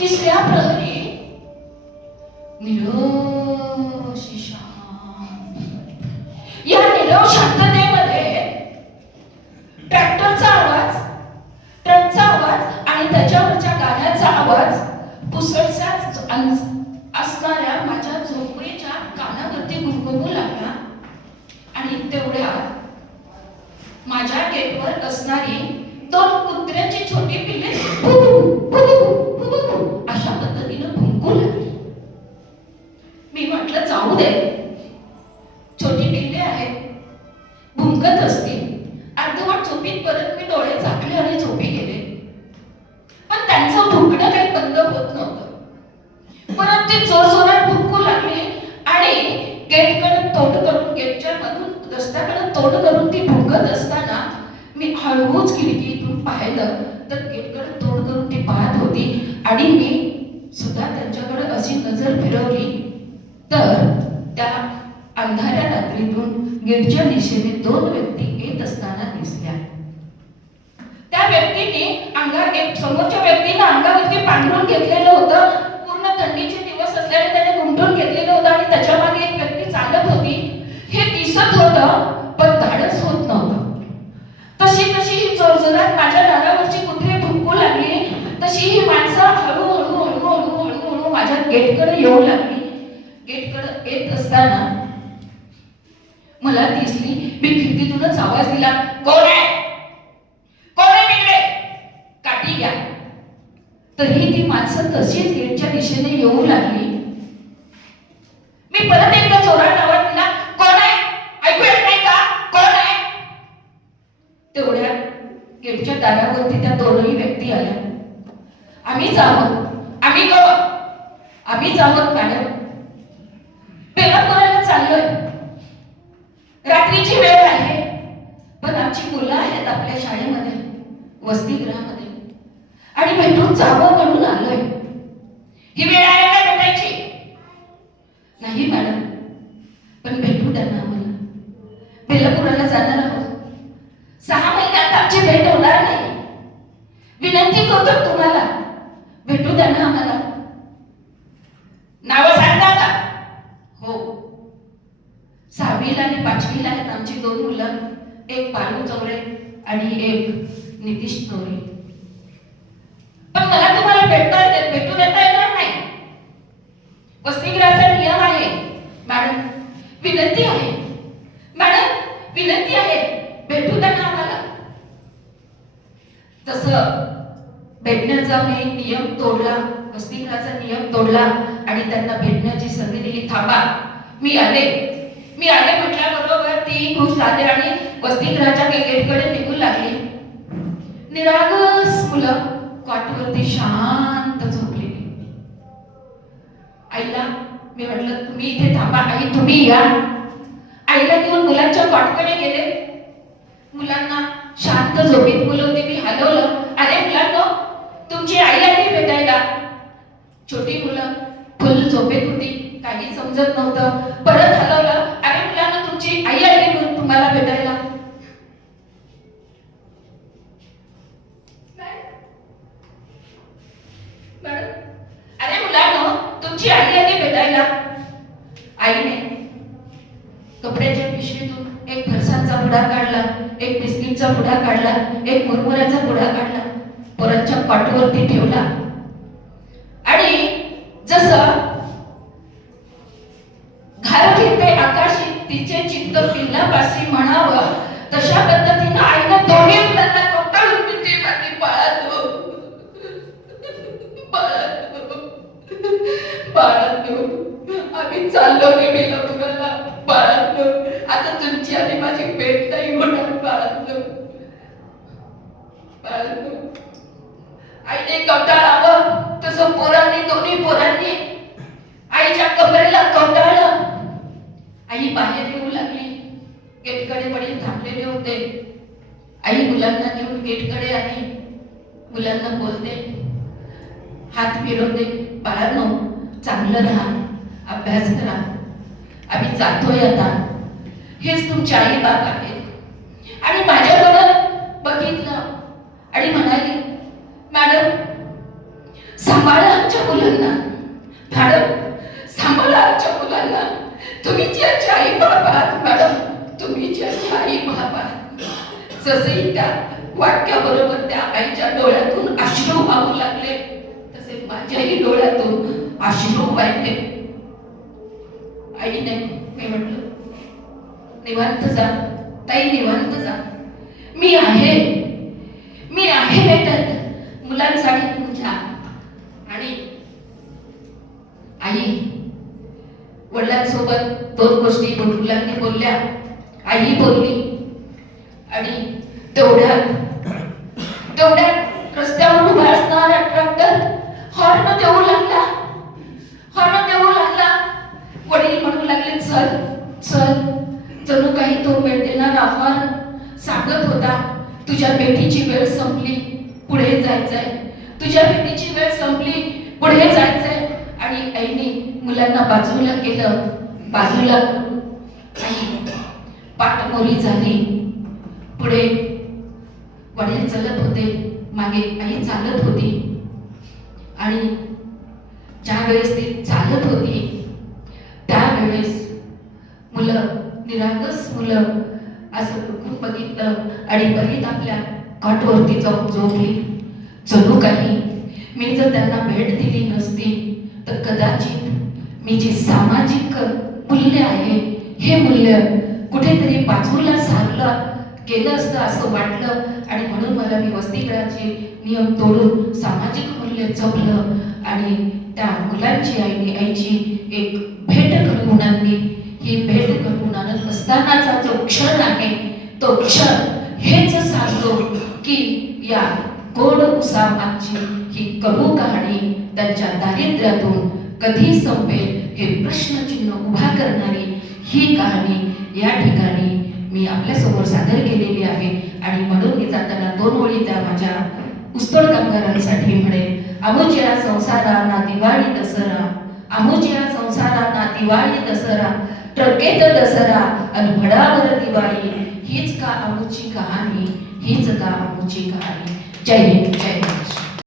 तिसऱ्या प्रहरी नीरव शांत, या नीरव शांततेमध्ये ट्रॅक्टरचा आवाज, ट्रकचा आवाज आणि त्याच्यावरच्या गाण्याचा आवाज पुसळसाच असणाऱ्या माझ्या झोपडीच्या कानावरती घुमघुमू लागला. आणि तेवढ्यात माझ्या गेटवर असणारी 2 कुत्र्याची छोटी पिल्ले अशा पद्धतीनं भुंकू लागली. मी म्हटलं जाऊ दे, छोटी पिल्ले आहेत, भुंकत असतील. अर्धवट झोपीत परत मी डोळे झाकले आणि झोपी गेले. पण त्यांचं भुंकणं काही बंद होत नव्हतं. परत ते जोरजोरात भुंकू लागले आणि गेटकडे तोंड करून, गेटच्या मधून रस्त्याकडे तोंड करून ती भुंकत असताना मी हळूच खिडकीतून पाहिलं तर गेटकडे तोंड करून ती पाहत होती. आणि मी सुद्धा त्यांच्याकडे अशी नजर फिरवली तर त्या अंधाऱ्या रात्रीतून गेटच्या दिशेने 2 व्यक्ती येत असताना दिसल्या. त्या व्यक्तीने समोरच्या व्यक्तीने अंगावरती पांघरून घेतलेलं होतं. पूर्ण थंडीचे दिवस असल्याने त्याने घुमटून घेतलेलं होतं आणि त्याच्या मागे एक व्यक्ती चालत होती. हे दिसत होतं पण धाडस होत नव्हतं. तशी तशी जोरजोरात माझ्या दारावरची कुत्रे भुंकू लागली, तशी ही माणसं हळूहळू हळूहळू हळूहळू माझ्या गेटकडे येऊ लागली. गेटकडे येत असताना मला दिसली. मी खिडकीतूनच आवाज दिला, कोण आहे, कोण आहे तिकडे, काठी घ्या. तरी ती माणसं तशीच गेटच्या दिशेने येऊ लागली. मी परत एकदा जोरात आवाज दिला, कोण आहे, ऐकू येत नाही का, कोण आहे. तेवढ्या गेटच्या दारावरती त्या 2ही व्यक्ती आल्या. आम्हीच आहोत, आम्हीच आहोत मॅडम, बेलापुराला चाललोय, रात्रीची वेळ आहे, पण आमची मुलं आहेत आपल्या शाळेमध्ये, वसतिगृहामध्ये, आणि भेटून जावं म्हणून आलोय. ही वेळ आहे का भेटायची? नाही मॅडम, पण भेटू द्या ना आम्हाला, बेलापुराला जाणार आहोत. 6 महिन्यात आमची भेट होणार नाही. विनंती करतो तुम्हाला, भेटू द्या ना आम्हाला. नावं सांगता का? हो, 6वीला आणि 5वीला आहेत आमची 2 मुलं, एक बाळू चौरे आणि एक नितीश चौरे. पण मला तुम्हाला भेटू देता येणार नाही. वसतिगृहाचा नियम आहे मॅडम, विनंती आहे मॅडम, विनंती आहे, भेटू द्या ना आम्हाला. तसं भेटण्याचा मी नियम तोडला, वसतिगृहाचा नियम तोडला आणि त्यांना भेटण्याची संधी दिली. थांबा, मी आले म्हटल्याबरोबर ती खुश झाली आणि वसतिगृहाच्या गेटकडे निघू लागली. निरागस मुलं कॉटवरती शांत झोपलेली. आईला मी म्हटलं, तुम्ही इथे थांबा, आई तुम्ही या. आईला घेऊन मुलांच्या कॉटकडे गेले. मुलांना शांत झोपीत मुलं होती, मी हलवलं. अरे मुलांनो, तुमची आई आली भेटायला. छोटी मुलं फुल झोपेत होती, काही समजत नव्हतं. परत हलवलं, अरे मुलांना तुमची आई आली म्हणून तुम्हाला भेटायला. अरे मुलांनो, तुमची आई आली भेटायला. आईने कपड्याच्या पिशवीतून एक फरसाणचा पुडा काढला, एक बिस्किटचा पुडा काढला, एक मुरमुऱ्याचा पुडा काढला, पोरांच्या पाठीवरती ठेवला. आणि जसं घार घेते आकाशी तिचे चित्त पिल्लापाशी म्हणावं, तशा पद्धतीनं आईनं दोन्ही मुलांना कवटाळून तिथे मारली. बाळांनो, आम्ही चाललो रे बेलापुराला. बाळांनो, आता तुमची आणि माझी भेट नाही होणार. बाळांनो, आईने कवटाळावं तसं दोन्ही पोरांनी आईच्या कमरेला कवटाळलं. आई बाहेर येऊ लागली. गेटकडे वडील थांबलेले होते. आई मुलांना घेऊन गेटकडे आली. मुलांना बोलते, हात फिरवते, बाळांनो चांगलं राहा, अभ्यास करा, आम्ही जातोय आता. हेच तुमचे आई बाप आहेत. आणि माझ्याकडे बघितलं आणि म्हणाली, मॅडम सांभाळा आमच्या मुलांना, मॅडम सांभाळा आमच्या मुलांना. तुम्ही ज्याच्या आई बाबा आहात मॅडम, तुम्ही ज्याच्या आई बाबा. जसंही त्या वाक्याबरोबर त्या आईच्या डोळ्यातून अश्रू वाहू लागले, तसे माझ्याही डोळ्यातून अश्रू वाहिले. आईने मी म्हटलं, निवांत जा ताई, निवांत जा. मी आहे भेटत मुलांसाठी तुमच्या. आणि आई वडिलांसोबत दोन गोष्टी मुलांनी बोलल्या, आई बोलली. आणि तेवढ्यात रस्त्यावर उभा असणारा ट्रॅक्टर हॉर्न देऊ लागला. वडील म्हणू लागले, चल चल. जणू काही तो वेळ देणारा हॉर्न सांगत होता, तुझ्या बेटीची वेळ संपली, पुढे जायचंय. तुझ्या बेटीची वेळ संपली, पुढे जायचंय. आणि आईने मुलांना बाजूला केलं. बाजूला आई पाठमोरी झाली. पुढे वडील चालत होते, मागे आई चालत होती. आणि ज्या वेळेस ती चालत होती त्यावेळेस मुलं, निरागस मुलं असं डुकून बघितलं आणि बरीच आपल्या कॉटवरती जाऊन झोपली. जणू काही मी जर त्यांना भेट दिली नसती तर कदाचित मी जी सामाजिक मूल्य आहे, हे मूल्य कुठेतरी बाजूला सारलं गेलं असतं असं वाटलं. आणि म्हणून मला मी वसतिगृहाचे नियम तोडून सामाजिक मूल्य जपलं. आणि त्या मुलांची आईची एक भेट घडवून आणली. ही भेट घडवून आणत असतानाचा जो क्षण आहे, तो क्षण हेच सांगतो की या गोड उसामागची ही कडू कहाणी त्यांच्या दारिद्र्यातून कधी संपेल हे प्रश्नचिन्ह उभा करणारी ही कहाणी या ठिकाणी मी आपल्यासमोर सादर केलेली आहे. आणि म्हणून मी जाताना दोन ओळी त्या माझ्या ऊसतोड कामगारांसाठी म्हणेल. आमुच्या संसाराना दिवाळी दसरा, आमुच्या संसाराना दिवाळी दसरा, ट्रकेत दसरा आणि भडावर दिवाळी. हीच का आमुची कहाणी, हीच का आमुची कहाणी. जय हिंद, जय महाराष्ट्र.